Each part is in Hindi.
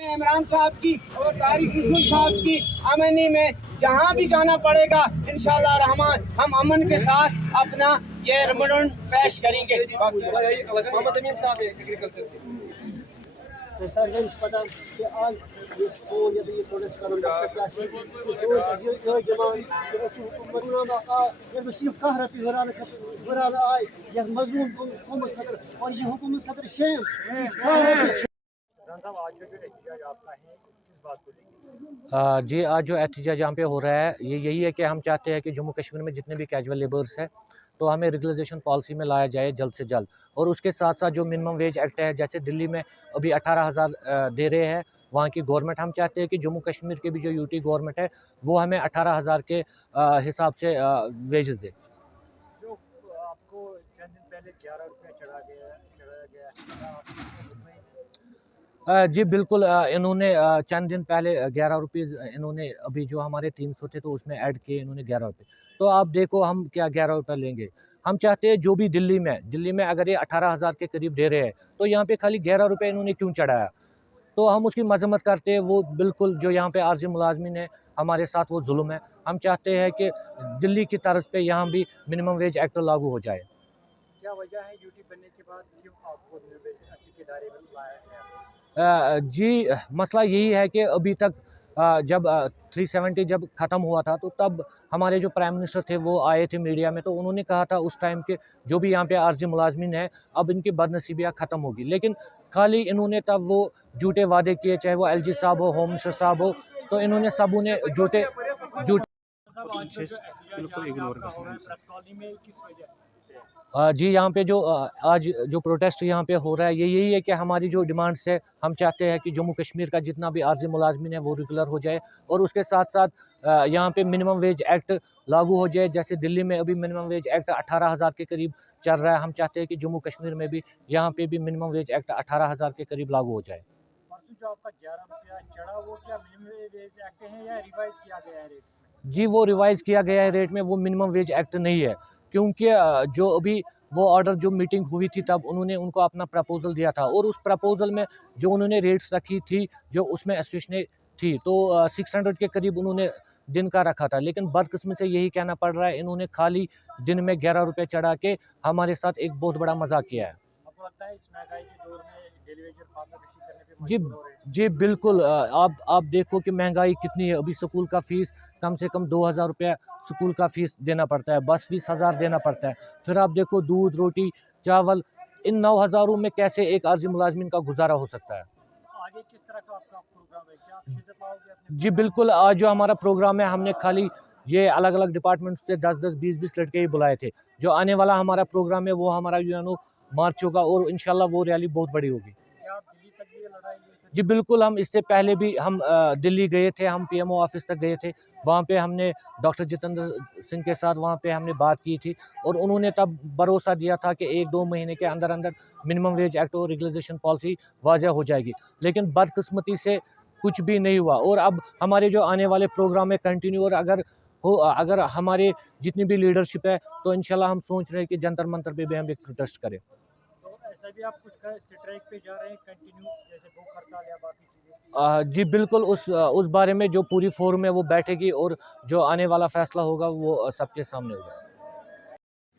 इमरान साहब की और तारिक रसूल साहब की अमनी में जहाँ भी जाना पड़ेगा इंशाअल्लाह रहमान हम अमन के साथ अपना ये रेमोडेंट पेश करेंगे। जी, आज जो एहतजाज यहाँ पे हो रहा है ये यही है कि हम चाहते हैं कि जम्मू कश्मीर में जितने भी कैजुअल लेबर्स हैं तो हमें रेगुलराइजेशन पॉलिसी में लाया जाए जल्द से जल्द। और उसके साथ साथ जो मिनिमम वेज एक्ट है, जैसे दिल्ली में अभी 18,000 दे रहे हैं वहाँ की गवर्नमेंट, हम चाहते हैं कि जम्मू कश्मीर की भी जो यूटी गवर्नमेंट है वो हमें 18,000 के हिसाब से वेजेस दे। जो आपको चंद दिन पहले 11 रुपये चढ़ाया गया जी बिल्कुल, इन्होंने चंद दिन पहले 11 रुपीज़ इन्होंने अभी जो हमारे 300 थे तो उसमें ऐड किए इन्होंने 11 रुपये। तो आप देखो हम क्या 11 रुपये लेंगे। हम चाहते हैं जो भी दिल्ली में अगर ये 18,000 के करीब दे रहे हैं तो यहाँ पे खाली 11 रुपये इन्होंने क्यों चढ़ाया। तो हम उसकी मजम्मत करते हैं। वो बिल्कुल जो यहाँ पे आर्जी मुलाजमीन है हमारे साथ वो जुल्म है। हम चाहते हैं कि दिल्ली की तर्ज पे यहाँ भी मिनिमम वेज एक्ट लागू हो जाए। क्या वजह है ड्यूटी बनने के बाद क्यों आपको मिनिमम के दायरे में लाया गया? जी, मसला यही है कि अभी तक जब 370 जब ख़त्म हुआ था तो तब हमारे जो प्राइम मिनिस्टर थे वो आए थे मीडिया में, तो उन्होंने कहा था उस टाइम के जो भी यहाँ पे आर्जी मुलाजमीन है अब इनकी बदनसीबियाँ ख़त्म होगी। लेकिन खाली इन्होंने तब वो झूठे वादे किए, चाहे वो एलजी साहब हो, होम मिनिस्टर साहब हो, तो इन्होंने सब उन्हें झूठे बिल्कुल इग्नोर कर सकते में किस वजह से? जी, यहाँ पे जो आज जो प्रोटेस्ट यहाँ पे हो रहा है ये यही है कि हमारी जो डिमांड्स है, हम चाहते हैं कि जम्मू कश्मीर का जितना भी आर्जी मुलाजमीन है वो रेगुलर हो जाए और उसके साथ साथ यहाँ पे मिनिमम वेज एक्ट लागू हो जाए। जैसे दिल्ली में अभी मिनिमम वेज एक्ट 18,000 के करीब चल रहा है, हम चाहते हैं कि जम्मू कश्मीर में भी यहाँ पे भी मिनिमम वेज एक्ट 18,000 के करीब लागू हो जाए। परसों जो आपका 11 रुपया चढ़ा वो क्या मिनिमम वेज एक्ट है या रिवाइज किया गया है रेट में? जी, वो रिवाइज़ किया गया है रेट में, वो मिनिमम वेज एक्ट नहीं है। क्योंकि जो अभी वो ऑर्डर जो मीटिंग हुई थी तब उन्होंने उनको अपना प्रपोज़ल दिया था और उस प्रपोज़ल में जो उन्होंने रेट्स रखी थी, जो उसमें एसोसिएशनें थी, तो 600 के करीब उन्होंने दिन का रखा था। लेकिन बदकिस्मती से यही कहना पड़ रहा है, इन्होंने खाली दिन में 11 रुपए चढ़ा के हमारे साथ एक बहुत बड़ा मज़ाक किया है। आपको लगता है इस महंगाई के दौर में डेली वेजर खामोशी करने पे जी, मजबूर हो रहे हैं? जी बिल्कुल, आप देखो कि महंगाई कितनी है। अभी स्कूल का फ़ीस कम से कम 2,000 रुपया स्कूल का फ़ीस देना पड़ता है, बस फ़ीस 1,000 देना पड़ता है। फिर आप देखो दूध, रोटी, चावल, इन 9,000 में कैसे एक आर्जी मुलाज़मिन का गुज़ारा हो सकता है। आगे किस तरह का आपका प्रोग्राम है? क्या आप शिरकत लाओगे अपने? जी बिल्कुल, आज जो हमारा प्रोग्राम है हमने खाली ये अलग-अलग डिपार्टमेंट से 10-10, 20-20 लड़के ही बुलाए थे। जो आने वाला हमारा प्रोग्राम है वो हमारा मार्च होगा और इंशाल्लाह वो रैली बहुत बड़ी होगी। क्या आप दिल्ली तक भी ये लड़ाई ले सकते? जी बिल्कुल, हम इससे पहले भी हम दिल्ली गए थे, हम पीएमओ ऑफिस तक गए थे। वहाँ पे हमने डॉक्टर जितेंद्र सिंह के साथ वहाँ पे हमने बात की थी और उन्होंने तब भरोसा दिया था कि 1-2 महीने के अंदर-अंदर मिनिमम वेज एक्ट और रेगुलाइजेशन पॉलिसी वाज़ह हो जाएगी। लेकिन बदकिस्मती से कुछ भी नहीं हुआ और अब हमारे जो आने वाले प्रोग्राम है कंटिन्यू, और अगर हमारे जितनी भी लीडरशिप है तो इंशाल्लाह हम सोच रहे हैं कि जंतर मंतर पे भी हम एक प्रोटेस्ट करें। तो ऐसा भी आप कुछ स्ट्राइक पे जा रहे हैं कंटिन्यू, जैसे भूख हड़ताल या बाकी चीज़ें? जी बिल्कुल, उस बारे में जो पूरी फोरम है वो बैठेगी और जो आने वाला फैसला होगा वो सबके सामने होगा।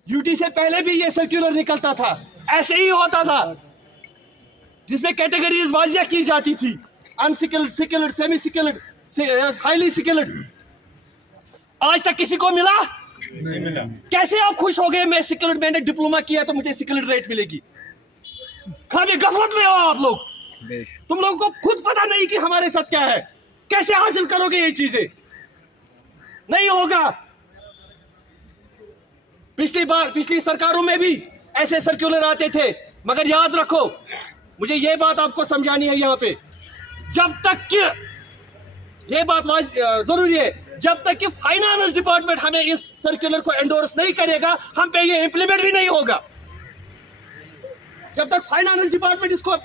यूटी से पहले भी ये सर्कुलर निकलता था, ऐसे ही होता था, जिसमें कैटेगरीज वाजिया की जाती थी, unskilled, skilled, semi skilled, highly skilled. आज तक किसी को मिला? नहीं मिला। कैसे आप खुश हो गए मैं स्किल्ड, मैंने डिप्लोमा किया तो मुझे स्किल्ड रेट मिलेगी? खाली गफलत में हो आप लोग। तुम लोगों को खुद पता नहीं कि हमारे साथ क्या है। कैसे हासिल करोगे ये चीजें? नहीं होगा। पिछली सरकारों में भी ऐसे सर्कुलर आते थे, मगर याद रखो, मुझे ये बात आपको समझानी है यहाँ पे, जब तक कि ये बात जरूरी है, जब तक कि फाइनेंस डिपार्टमेंट हमें इस सर्कुलर को एंडोर्स नहीं करेगा, हम पे ये इंप्लीमेंट भी नहीं होगा। जब तक फाइनेंस डिपार्टमेंट इसको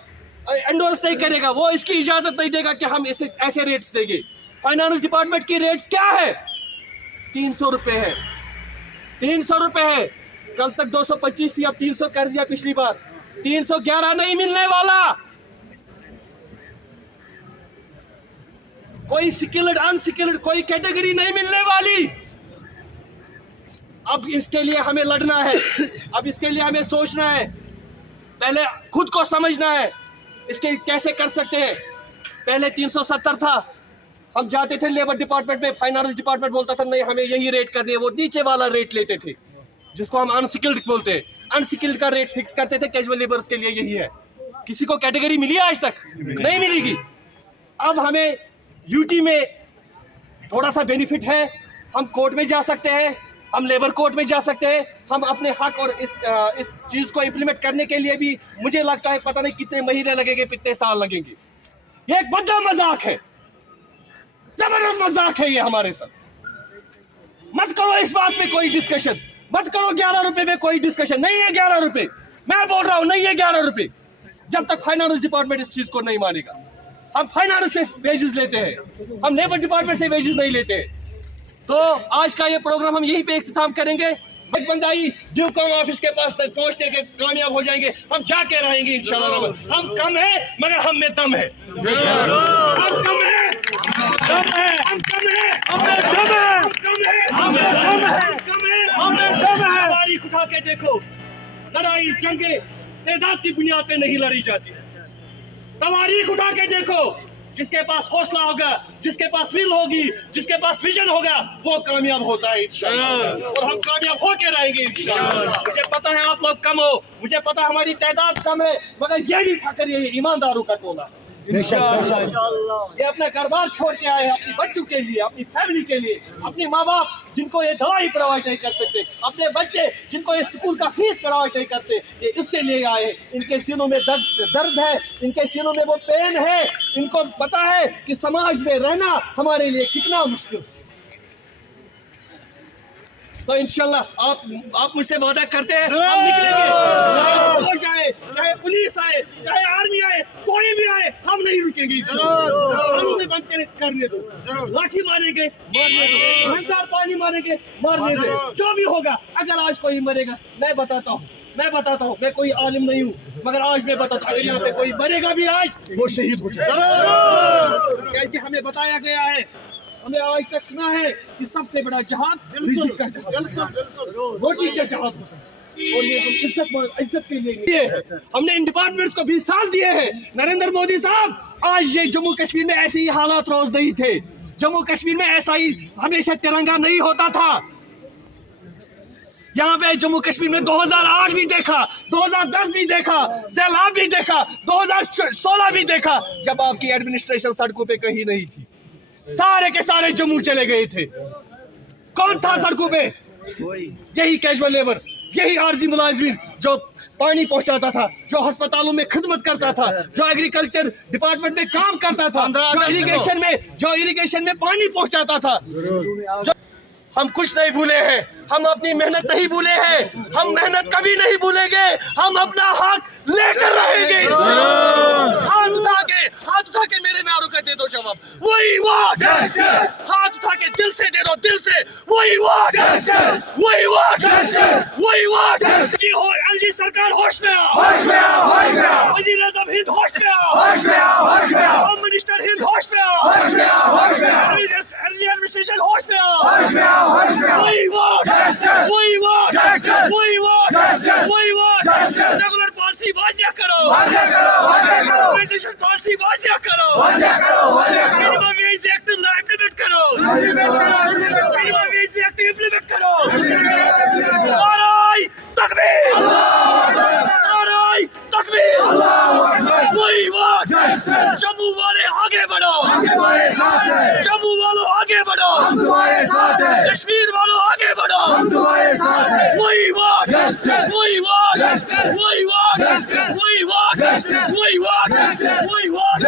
एंडोर्स नहीं करेगा, वो इसकी इजाजत नहीं देगा कि हम ऐसे रेट्स देंगे। फाइनेंस डिपार्टमेंट की रेट्स क्या है? 300 रुपए है, 300 रुपए है। कल तक 225 थी, अब 300 कर दिया पिछली बार। 311 नहीं मिलने वाला। कोई स्किल्ड अनस्किल्ड कोई कैटेगरी नहीं मिलने वाली। अब इसके लिए हमें लड़ना है, अब इसके लिए हमें सोचना है, पहले खुद को समझना है इसके कैसे कर सकते हैं। पहले 370 था, हम जाते थे लेबर डिपार्टमेंट में, फाइनेंस डिपार्टमेंट बोलता था नहीं हमें यही रेट करनी है, वो नीचे वाला रेट लेते थे जिसको हम अनस्किल्ड बोलते हैं। अनस्किल्ड का रेट फिक्स करते थे, कैजुअल लेबर्स के लिए यही है। किसी को कैटेगरी मिली आज तक? नहीं मिलेगी। अब हमें यूटी में थोड़ा सा बेनिफिट है, हम कोर्ट में जा सकते हैं, हम लेबर कोर्ट में जा सकते हैं, हम अपने हक और इस चीज़ को इम्प्लीमेंट करने के लिए भी मुझे लगता है पता नहीं कितने महीने लगेंगे, कितने साल लगेंगे। ये एक बड़ा मजाक है, जबरदस्त मजाक है ये हमारे साथ। मत करो इस बात में कोई डिस्कशन, मत करो 11 रुपए में कोई डिस्कशन। नहीं है 11 रुपए, मैं बोल रहा हूं नहीं है 11 रुपए, जब तक फाइनेंस डिपार्टमेंट इस चीज को नहीं मानेगा। हम फाइनेंस से वेजेस लेते हैं, हम लेबर डिपार्टमेंट से वेजेस नहीं लेते हैं। तो आज का ये प्रोग्राम हम यहीं पे इख्तिताम करेंगे। बंदाई ड्यूकॉम ऑफिस के पास तक पहुंचने के कामयाब हो जाएंगे, हम जाके रहेंगे इंशाल्लाह। हम कम है मगर हम में दम है, हम कम है, दम है, हम कम है, हमें दम है, हम कम है, हमें दम है, कम है, हमें दम है। तारीख उठा के देखो, लड़ाई जंगे तादाद की बुनियाद पे नहीं लड़ी जाती। तारीख उठा के देखो, जिसके पास हौसला होगा, जिसके पास विल होगी, जिसके पास विजन होगा, वो कामयाब होता है इंशाल्लाह। और हम कामयाब होके रहेंगे इंशाल्लाह। मुझे पता है आप लोग कम हो, मुझे पता है हमारी तादाद कम है, मगर ये भी फकर ये ईमानदारों का टोला ये अपना कारोबार छोड़ के आए हैं अपनी बच्चों के लिए, अपनी फैमिली के लिए, अपने माँ बाप जिनको ये दवाई प्रोवाइड नहीं कर सकते, अपने बच्चे जिनको ये स्कूल का फीस प्रोवाइड नहीं करते, ये इसके लिए आए हैं। इनके सीनों में दर्द है, इनके सीनों में वो पेन है, इनको पता है कि समाज में रहना हमारे लिए कितना मुश्किल है। तो इंशाल्लाह आप मुझसे वादा करते हैं हम निकलेंगे, चाहे फौज आए, चाहे पुलिस आए, चाहे आर्मी आए, कोई भी आए, हम नहीं रुकेंगे। कानून में बंद करने दो, लाठी मारेंगे मारने दो, हंसार पानी मारेंगे मारने दो, जो भी होगा। अगर आज कोई मरेगा, मैं बताता हूँ, मैं कोई आलिम नहीं हूँ, मगर आज मैं बताता हूँ अगर यहाँ पे कोई मरेगा भी आज, वो शहीद हो जाएगा। क्योंकि हमें बताया गया है, हमें आज तक सुना है कि सबसे बड़ा जहाद रिज़्क़ का जहाद, रोटी का जहाद होता है। और ये हम इज्जत के लिए हमने इन डिपार्टमेंट्स को 20 साल दिए हैं। नरेंद्र मोदी साहब, आज ये जम्मू कश्मीर में ऐसे ही हालात रोज नहीं थे, जम्मू कश्मीर में ऐसा ही हमेशा तिरंगा नहीं होता था। यहाँ पे जम्मू कश्मीर में 2008 भी देखा, 2010 भी देखा, सैलाब भी देखा, 2016 भी देखा, जब आपकी एडमिनिस्ट्रेशन सड़कों पे कहीं नहीं थी। सारे के सारे जम्मू चले गए थे। कौन था सड़कों पे? यही कैजुअल लेबर, यही आरजी मुलाजिम जो पानी पहुंचाता था, जो अस्पतालों में खिदमत करता था, जो एग्रीकल्चर डिपार्टमेंट में काम करता था, जो इरिगेशन में पानी पहुंचाता था। हम कुछ नहीं भूले हैं, हम अपनी मेहनत नहीं भूले हैं, हम मेहनत कभी नहीं भूलेंगे, हम अपना हक लेकर रहेंगे। हाथ उठा के मेरे नारों का दे दो जवाब, वही वाट। हाथ उठा के दिल से दे दो, दिल से, वही वाट, वही वाट, वही वाट। एलजी सरकार होश में आओ, वज़ीर आज़म हिंद होश में आओ, होम मिनिस्टर हिंद होश में आओ, एडमिनिस्ट्रेशन होश में आओ। वही वाट, वही वाट, वही वाट, वही वाट। रेगुलर पॉलिसी वाजिया करो, ऑर्गेनाइजेशन पॉलिसी वाजिया करो, मिनिमम वेज एक्ट इम्प्लीमेंट करो, मिनिमम वेज एक्ट इम्प्लीमेंट करो। नारे तकबीर, नारे तकबीर, वही वाट। जम्मू वाले आगे बढ़ो, जम्मू वालों आगे बढ़ो, कश्मीर वालों आगे बढ़ो, वही वाट, वही वाट, वही वाट, वही वाट, वही वाट, वही वाट।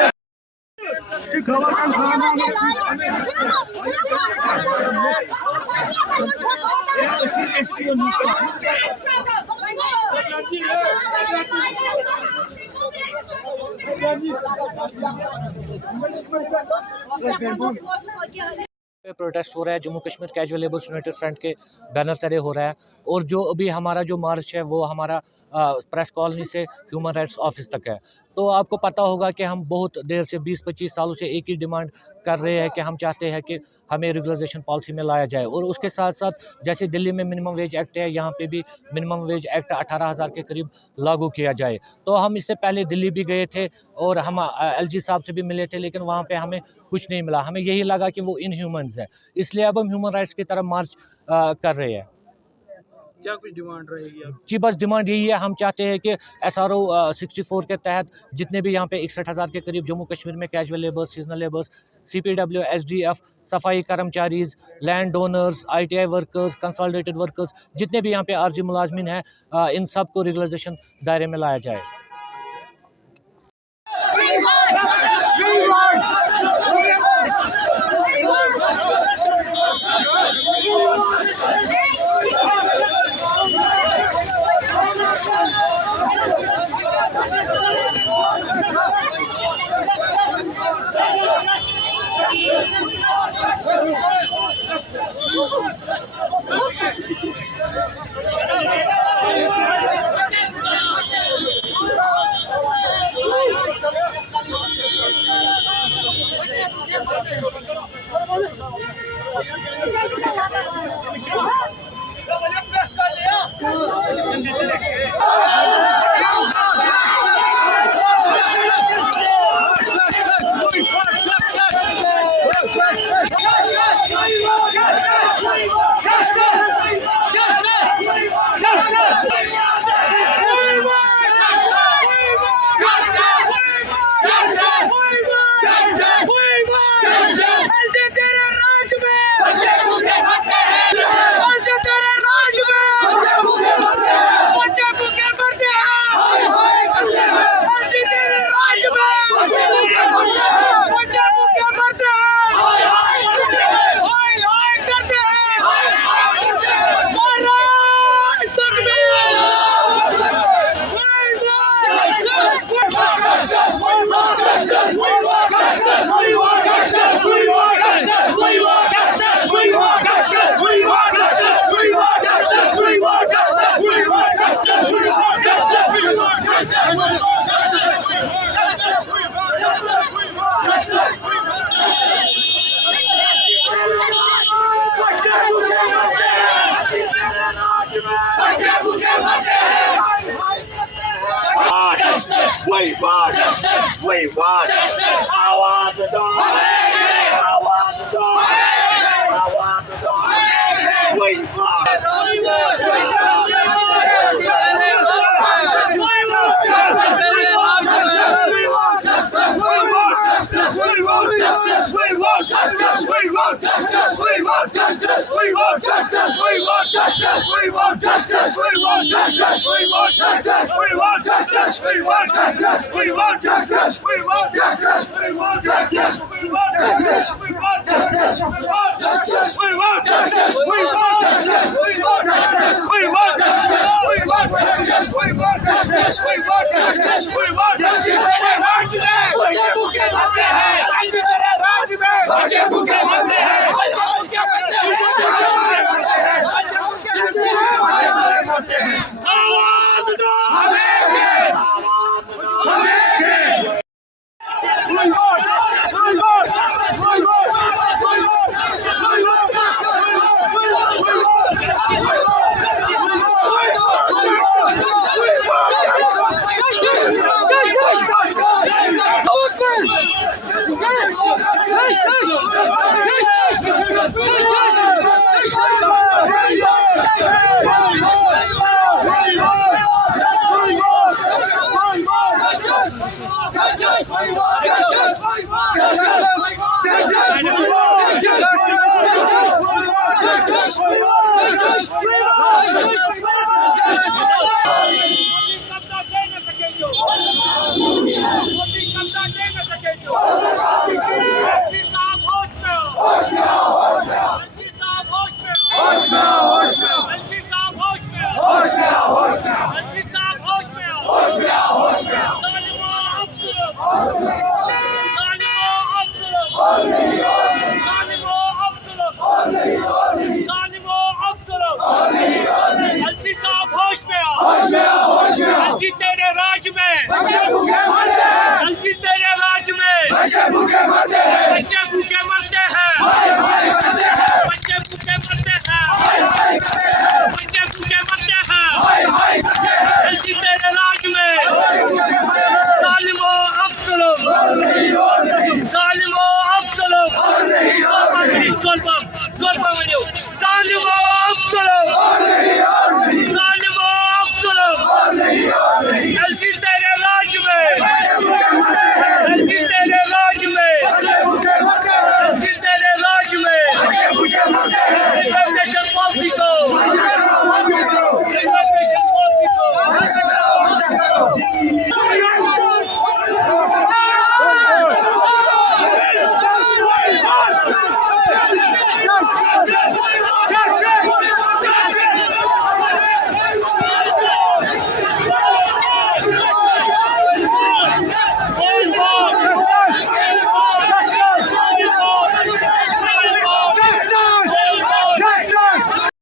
प्रोटेस्ट हो रहा है, Jammu Kashmir casual labours United front के बैनर तले हो रहा है। और जो अभी हमारा जो मार्च है वो हमारा प्रेस कॉलोनी से ह्यूमन राइट्स ऑफिस तक है। तो आपको पता होगा कि हम बहुत देर से 20-25 सालों से एक ही डिमांड कर रहे हैं कि हम चाहते हैं कि हमें रेगुलराइजेशन पॉलिसी में लाया जाए। और उसके साथ साथ जैसे दिल्ली में मिनिमम वेज एक्ट है, यहाँ पे भी मिनिमम वेज एक्ट 18,000 के करीब लागू किया जाए। तो हम इससे पहले दिल्ली भी गए थे और हम LG साहब से भी मिले थे, लेकिन वहाँ पे हमें कुछ नहीं मिला। हमें यही लगा कि वो इनह्यूमन्स है, इसलिए अब हम ह्यूमन राइट्स की तरफ मार्च कर रहे हैं। क्या कुछ डिमांड रहेगी अब? जी बस डिमांड यही है, हम चाहते हैं कि SRO 64 के तहत जितने भी यहाँ पे 61,000 के करीब जम्मू कश्मीर में casual labours, seasonal labours, CPW, SDF, सफाई कर्मचारीज, land donors, ITI workers, consolidated workers, जितने भी यहाँ पे आर्जी मुलाजमीन हैं, इन सब को रेगुलराइजेशन दायरे में लाया जाए। We want I want the dog. I want the dog. I want the dog. We want भूखे मरते हैं, बच्चे भूखे मरते हैं, भाई भाई